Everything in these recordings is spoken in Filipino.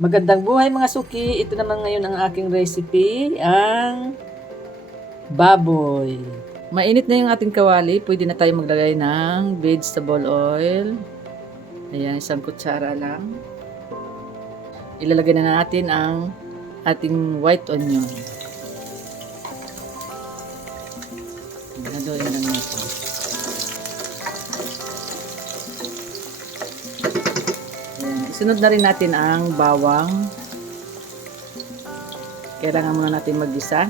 Magandang buhay mga suki! Ito naman ngayon ang aking recipe, ang baboy. Mainit na yung ating kawali, pwede na tayo maglagay ng vegetable oil. Ayan, isang kutsara lang. Ilalagay na natin ang ating white onion. Haluin lang natin. Sunod na rin natin ang bawang. Kailangan muna natin mag-isa.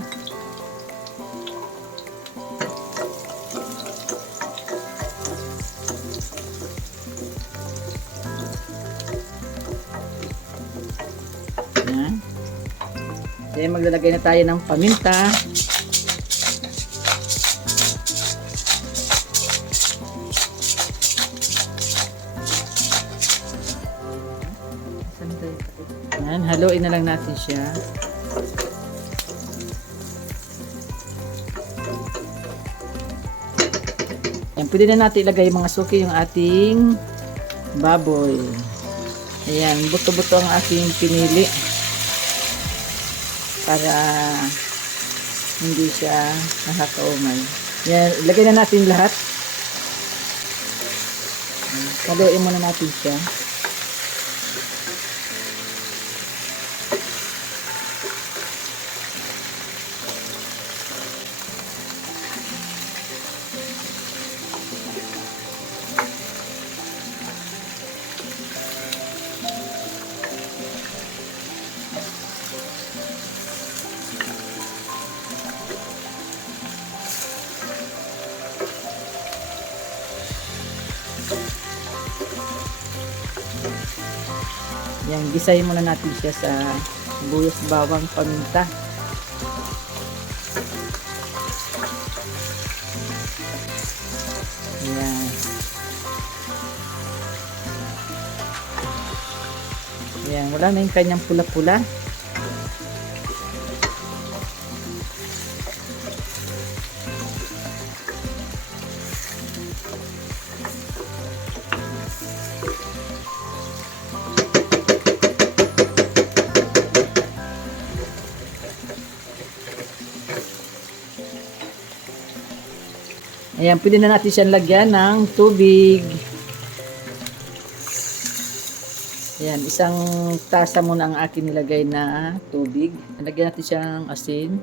Ayan. Then maglalagay na tayo ng paminta. Ayan, haluin na lang natin siya. Ayan, pwede na natin ilagay mga suki yung ating baboy. Ayan, buto-buto ang aking pinili para hindi siya nakakaumay. Ayan, ilagay na natin lahat. Haluin muna natin siya. Yan, gisahin muna natin siya sa sibuyas, bawang, paminta. Yan. Yan, wala na yung kanyang pula-pula. Ayan, pwede na natin siyang lagyan ng tubig. Ayan, isang tasa muna ang akin nilagay na tubig. Lagyan natin siyang asin.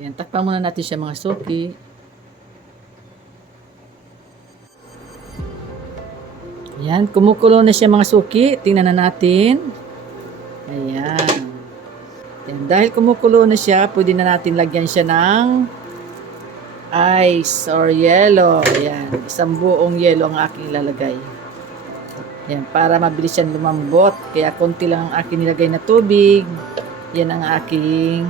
Ayan, takpan muna natin siya mga suki. Ayan, kumukulo na siya mga suki. Tingnan na natin. Ayan. Yan, dahil kumukulo na siya, pwede na natin lagyan siya ng ice or yellow. Yan, isang buong yellow ang aking ilalagay. Yan, para mabilis siyang lumambot. Kaya konti lang ang aking nilagay na tubig. Yan ang aking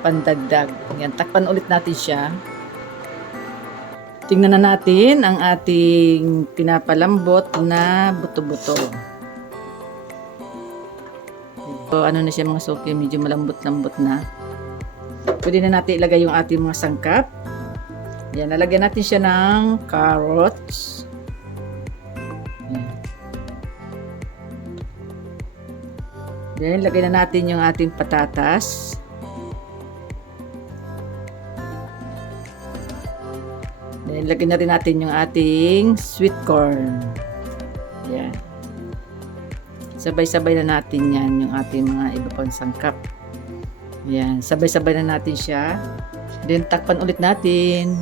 pandagdag. Yan, takpan ulit natin siya. Tingnan na natin ang ating pinapalambot na buto-buto. So, ano na siya mga suki, medyo malambot-lambot na. Pwede na natin ilagay yung ating mga sangkap. Yan, lalagyan natin siya ng carrots. Yan. Then, lagyan na natin yung ating patatas. Then, lagyan na rin natin yung ating sweet corn. Yan. Sabay-sabay na natin yan, yung ating mga iba pang sangkap. Yan, sabay-sabay na natin siya. Then, takpan ulit natin.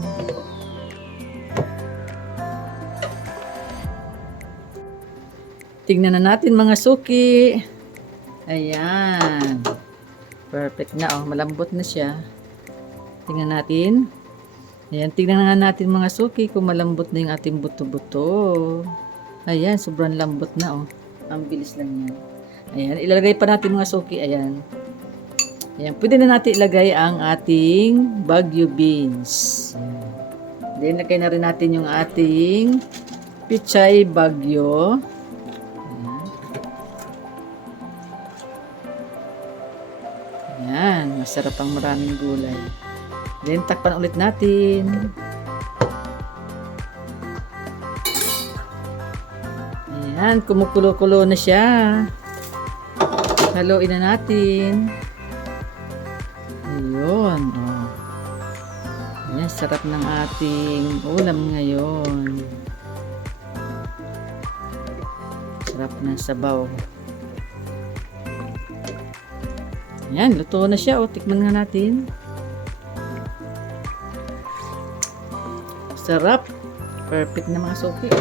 Tingnan na natin mga suki. Ayan. Perfect na, oh. Malambot na siya. Tingnan natin. Ayan, tingnan na natin mga suki kung malambot na yung ating buto-buto. Ayan, sobrang lambot na, oh. Ang bilis lang yan. Ayan, ilalagay pa natin mga suki. Ayan. Ayan, pwede na natin ilagay ang ating Baguio beans. Ayan. Then, lagay na rin natin yung ating pichay Baguio. Ayan. Ayan, masarap ang maraming gulay. Then, takpan ulit natin. Ayan, kumukulo-kulo na siya. Haluin na natin. Ayun. Oh. Ayan, sarap ng ating ulam ngayon. Sarap ng sabaw. Ayan, luto na siya. O, tikman nga natin. Sarap. Perfect na mga suki.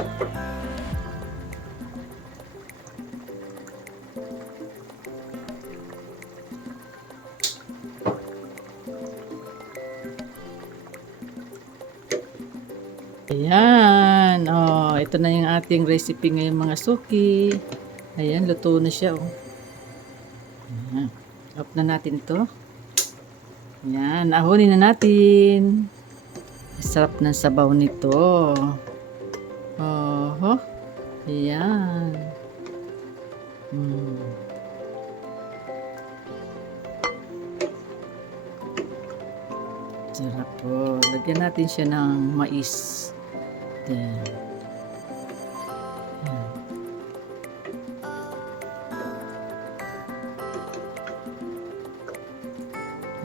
Ayan. Oh, ito na yung ating recipe ngayon mga suki. Ayan, luto na siya. Oh. Ayan. Off na natin ito. Ayan, ahunin na natin. Sarap ng sabaw nito. Oh, ayan. Sarap po. Lagyan natin siya ng mais. Ayan.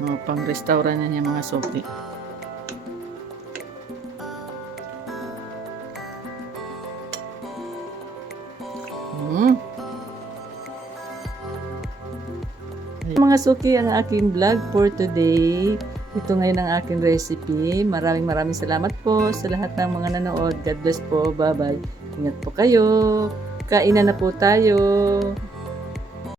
Oh, pang restaurant na niya mga suki. Mga suki, ang aking vlog for today. Ito ngayon ang aking recipe. Maraming salamat po sa lahat ng mga nanood. God bless po. Bye-bye. Ingat po kayo. Kainan na po tayo.